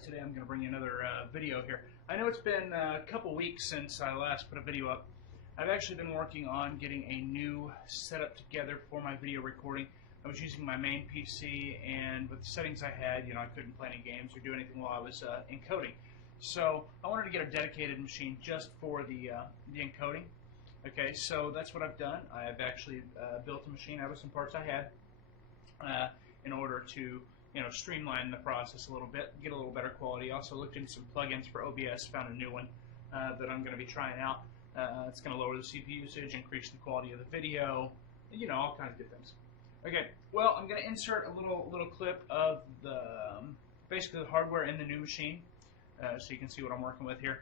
guys, today I'm going to bring you another video here. I know it's been a couple weeks since I last put a video up. I've actually been working on getting a new setup together for my video recording. I was using my main PC, and with the settings I had, I couldn't play any games or do anything while I was encoding. So I wanted to get a dedicated machine just for the encoding. Okay, so that's what I've done. I have actually built a machine out of some parts I had in order to streamline the process a little bit, get a little better quality. Also looked into some plugins for OBS, found a new one that I'm going to be trying out. It's going to lower the CPU usage, increase the quality of the video, all kinds of good things. Okay, well, I'm going to insert a little clip of the basically the hardware in the new machine, so you can see what I'm working with here.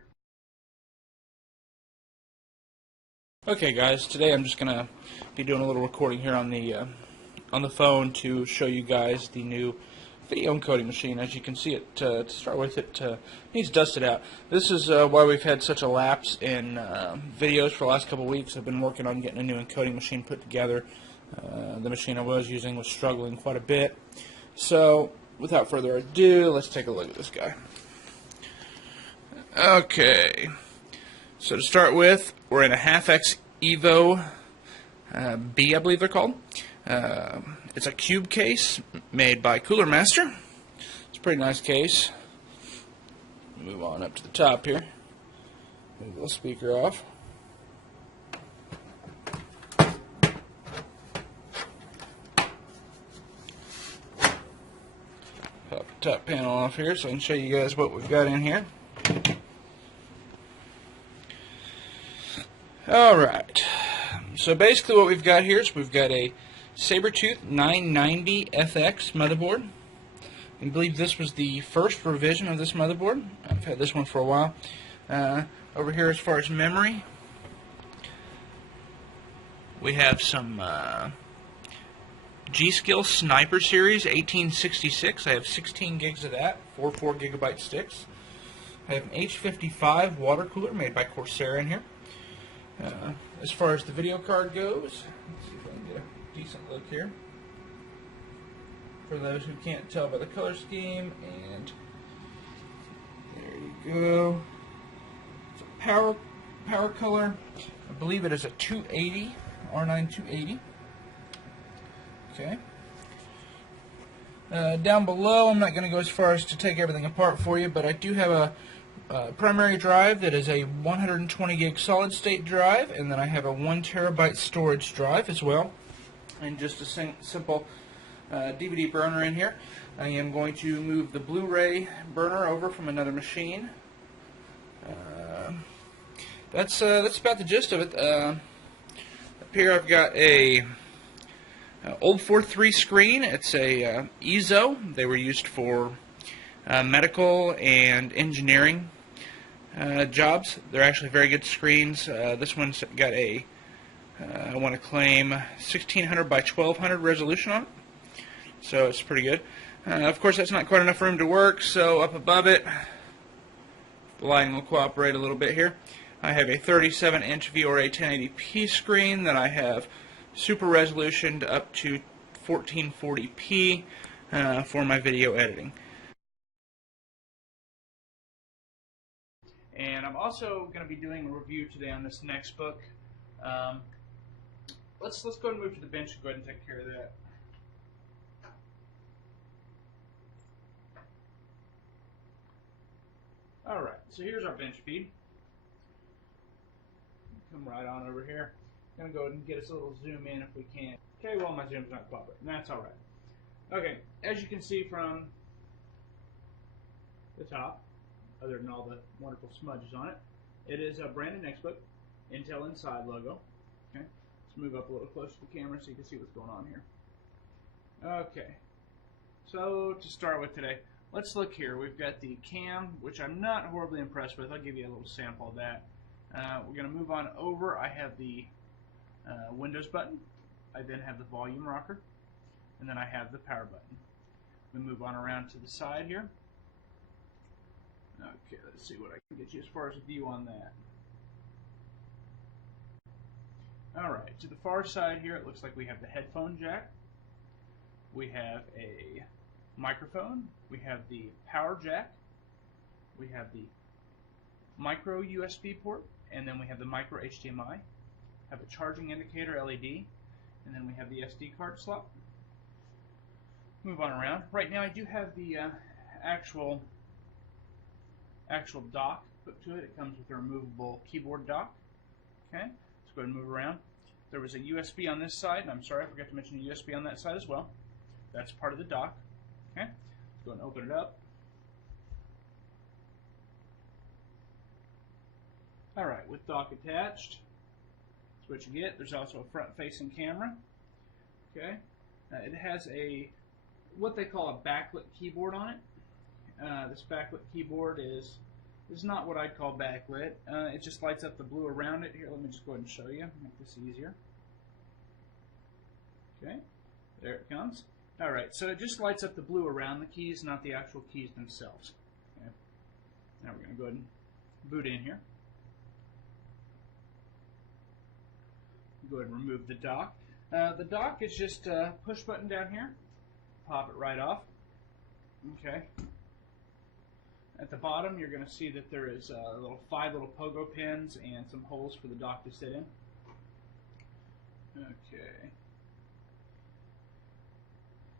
Okay, guys, today I'm just going to be doing a little recording here on the phone to show you guys the new video encoding machine. As you can see, to start with, it needs dusted out. This is why we've had such a lapse in videos for the last couple of weeks. I've been working on getting a new encoding machine put together. The machine I was using was struggling quite a bit. So, without further ado, let's take a look at this guy. Okay, so to start with, we're in a half-X Evo B, I believe they're called. It's a cube case made by Cooler Master. It's a pretty nice case. Move on up to the top here. Move the speaker off. Pop the top panel off here so I can show you guys what we've got in here. Alright, so basically what we've got here is we've got a Sabertooth 990 FX motherboard. I believe this was the first revision of this motherboard. I've had this one for a while. Over here, as far as memory, we have some G-Skill Sniper Series 1866. I have 16 gigs of that, 4 Gigabyte sticks. I have an H55 water cooler made by Corsair in here. As far as the video card goes, let's see if I can get a decent look here. For those who can't tell by the color scheme, and there you go. It's a power color. I believe it is a 280, R9 280. Okay. Down below, I'm not going to go as far as to take everything apart for you, but I do have a primary drive that is a 120 gig solid state drive, and then I have a 1 terabyte storage drive as well, and just a simple DVD burner in here. I am going to move the Blu-ray burner over from another machine. That's about the gist of it. Up here I've got a old 4.3 screen. It's a EZO. They were used for medical and engineering jobs. They're actually very good screens. This one's got a I want to claim 1600 by 1200 resolution on it, so it's pretty good. Of course, that's not quite enough room to work, so up above it, the lighting will cooperate a little bit here. I have a 37-inch VRA 1080p screen that I have super resolutioned up to 1440p for my video editing. And I'm also going to be doing a review today on this next book. Let's go ahead and move to the bench and go ahead and take care of that. Alright, so here's our bench feed. Come right on over here. I'm going to go ahead and get us a little zoom in if we can. Okay, well, my zoom's not cooperating. That's alright. Okay, as you can see from the top, other than all the wonderful smudges on it, it is a brand new Nextbook, Intel Inside logo. Okay, let's move up a little closer to the camera so you can see what's going on here. Okay, so to start with today, let's look here. We've got the cam, which I'm not horribly impressed with. I'll give you a little sample of that. We're going to move on over. I have the Windows button. I then have the volume rocker, and then I have the power button. We move on around to the side here. Okay, let's see what I can get you as far as a view on that. Alright, to the far side here, it looks like we have the headphone jack. We have a microphone. We have the power jack. We have the micro USB port, and then we have the micro HDMI. Have a charging indicator LED, and then we have the SD card slot. Move on around. Right now I do have the actual dock put to it. It comes with a removable keyboard dock. Okay, let's go ahead and move around. There was a USB on this side, and I'm sorry I forgot to mention a USB on that side as well. That's part of the dock. Okay, let's go ahead and open it up. Alright, with dock attached, that's what you get. There's also a front-facing camera. Okay, it has what they call a backlit keyboard on it. This backlit keyboard is not what I'd call backlit. It just lights up the blue around it. Here, let me just go ahead and show you, make this easier. Okay, there it comes. Alright, so it just lights up the blue around the keys, not the actual keys themselves. Okay. Now we're going to go ahead and boot in here. Go ahead and remove the dock. The dock is just a push button down here. Pop it right off. Okay. At the bottom, you're going to see that there is five little pogo pins and some holes for the dock to sit in. Okay.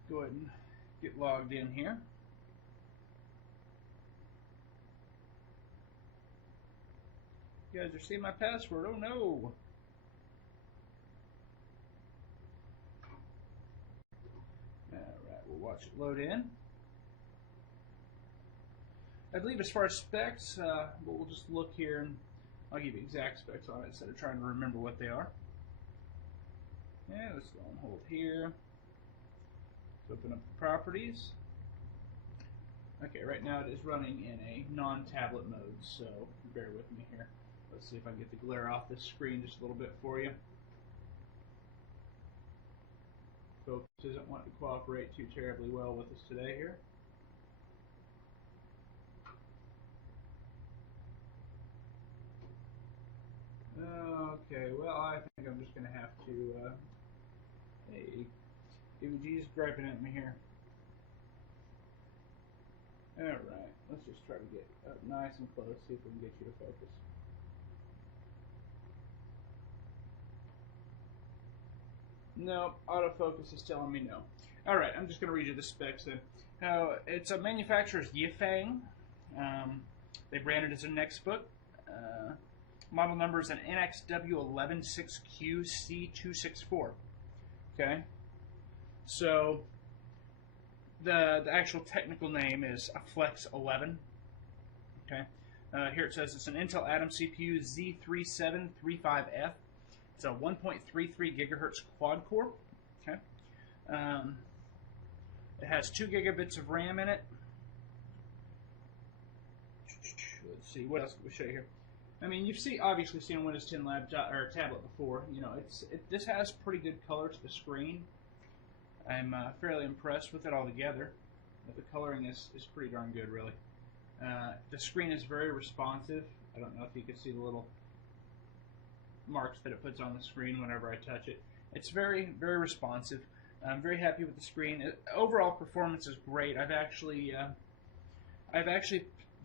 Go ahead and get logged in here. You guys are seeing my password. Oh no! Alright, we'll watch it load in. I believe as far as specs, we'll just look here and I'll give you exact specs on it instead of trying to remember what they are. Yeah, let's go and hold here. Let's open up the properties. Okay, right now it is running in a non-tablet mode, so bear with me here. Let's see if I can get the glare off this screen just a little bit for you. Focus doesn't want to cooperate too terribly well with us today here. Okay, well, I think I'm just going to have to, hey, DVG's griping at me here. Alright, let's just try to get up nice and close, see if we can get you to focus. Nope, autofocus is telling me no. Alright, I'm just going to read you the specs then. Now, it's a manufacturer's Yifeng. They branded it as a Nextbook. Model number is an NXW116QC264. Okay, so the actual technical name is a Flex 11. Okay, here it says it's an Intel Atom CPU Z3735F. It's a 1.33 gigahertz quad core. Okay, it has 2 gigabits of RAM in it. Let's see what else can we show you here. I mean, you've obviously seen a Windows 10 tablet before. You know, this has pretty good color to the screen. I'm fairly impressed with it altogether. But the coloring is pretty darn good, really. The screen is very responsive. I don't know if you can see the little marks that it puts on the screen whenever I touch it. It's very, very responsive. I'm very happy with the screen. Overall performance is great. I've actually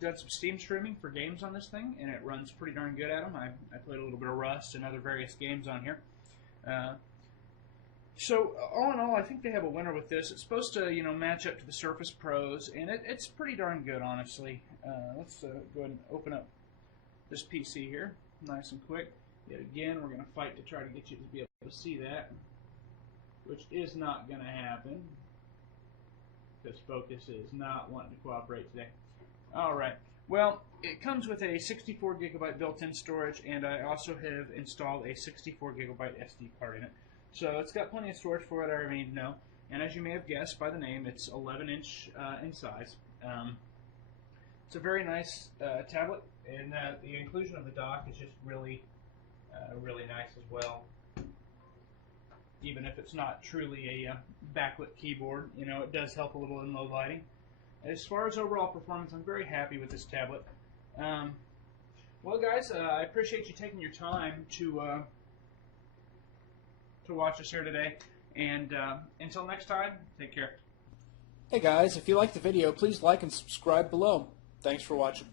done some Steam streaming for games on this thing, and it runs pretty darn good at them. I played a little bit of Rust and other various games on here. So all in all, I think they have a winner with this. It's supposed to, you know, match up to the Surface Pros, and it's pretty darn good, honestly. Let's go ahead and open up this PC here, nice and quick. Yet again, we're going to fight to try to get you to be able to see that, which is not going to happen because Focus is not wanting to cooperate today. Alright, well, it comes with a 64 gigabyte built-in storage, and I also have installed a 64 gigabyte SD card in it. So it's got plenty of storage for whatever I need to know, and as you may have guessed by the name, it's 11-inch in size. It's a very nice tablet, and the inclusion of the dock is just really nice as well. Even if it's not truly a backlit keyboard, you know, it does help a little in low lighting. As far as overall performance, I'm very happy with this tablet. Well, guys, I appreciate you taking your time to watch us here today. And until next time, take care. Hey guys, if you liked the video, please like and subscribe below. Thanks for watching.